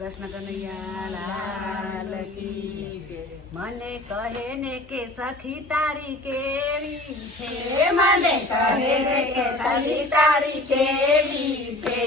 કૃષ્ણ કનૈયા લાલ કી જય। મને કહે ને કે સખી તારી કેવી છે, મને કહે ને કે સખી તારી કેવી છે,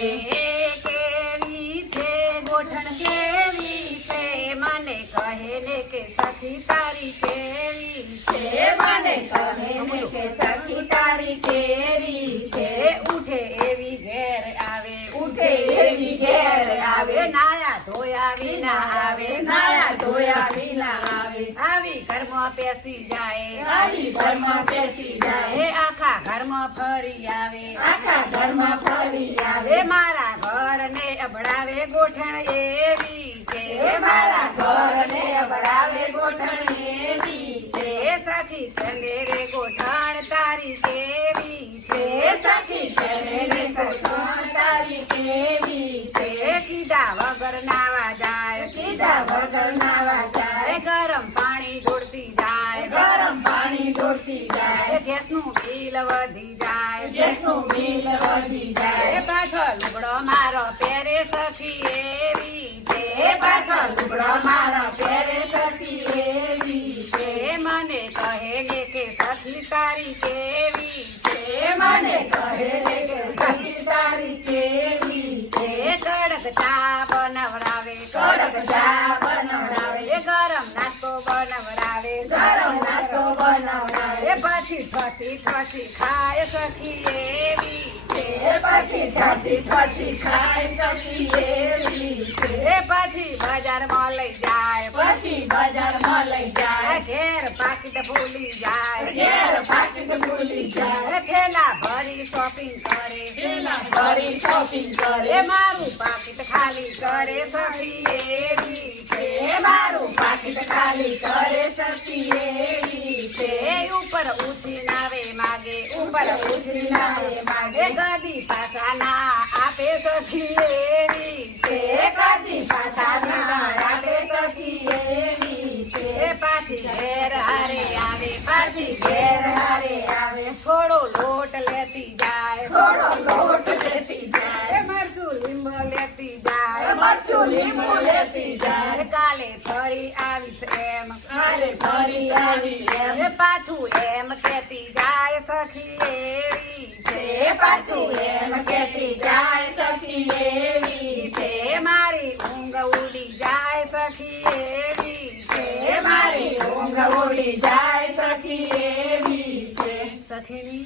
કેવી છે ગોઠણ કેવી છે, મને કહે ને કે સખી તારી કેવી છે, મને કહે ને કે સખી તારી કેવી છે, ઉઠે એવી ઘેર આવે, ઉઠે એવી ઘેર આવે, નાયા ધોયા વિના આવે, નાયા ધોયા વિના આવે, આવી ઘરમાં પેસી જાય, આવી ઘરમાં બેસી જાય, આખા ઘરમાં ફરી આવે, આખા ઘરમાં ફરી આવે, મારા ઘરને અભડાવે ગોઠણ એવી છે, મારા ઘરને અબડાવે ગોઠણ એવી છે, સખી તને રે ગોઠણ તારી કેવી છે, સખી તને ગોઠણ તારી કેવી છે, કીધા વગર નાવા જાય, કીધા વગર નાવા જાય, ગરમ પાણી ઢોળતી જાય, ગરમ પાણી ઢોળતી જાય, ગેસનું બિલ વધી જાય, ગેસનું બિલ વધી જાય, પાછો લુગડો મારો પહેરે સખી એવી છે, પાછો લુગડો મારો પહેરે સખી એવી છે, મને કહે ને કે સખી તારી કેવી છે, મને કહે ને કે સખી તારી કેવી છે, કડક ચા બનાવડાવે, કડક ચા બનાવડાવે, ગરમ નાસ્તો બનાવડાવે, ગરમ નાસ્તો બનાવડાવે, પછી ઠસી ઠસી ખાય સખી એવી છે, પછી ઠસી ઠસી ખાય સખી એવી છે, પછી બજારમાં લઈ જાય, પછી બજારમાં લઈ જાય, ઘેર પાકીટ ભૂલી જાય, ઘેર પાકીટ ભૂલી જાય, થેલા ભરી શોપિંગ કરે, તેના ભરી શોપિંગ કરે, મારું પાકીટ ખાલી કરે સખી એવી છે, મારું પાકીટ ખાલી કરે સખી એવી છે, ઉપર ઉછી નાવે માગે, ઉપર ઉછરી નાવે માગે, ગદી પાસા ના આપે સખી એવી છે, કદી પાછા ના આપે સખી એવી છે, પાછી ઘેર હારે આવે, પાછી ઘેર હારે આવે, થોડો લોટ લેતી જાય, થોડો લોટ લેતી જાય, મરચું લીંબુ લેતી જાય, મરચું લીંબુ લેતી જાય, કાલે ફરી આવીશ એમ, કાલે ફરી આવી એમ, પાછું એમ કેતી જાય સખી એવી છે, પાછું એમ કેતી જાય સખી એવી છે, મારી ઊંઘ ઉડી જાય સખી એવી છે, મારી ઊંઘ ઉડી જાય સખી એવી છે, સખીની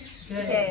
જય।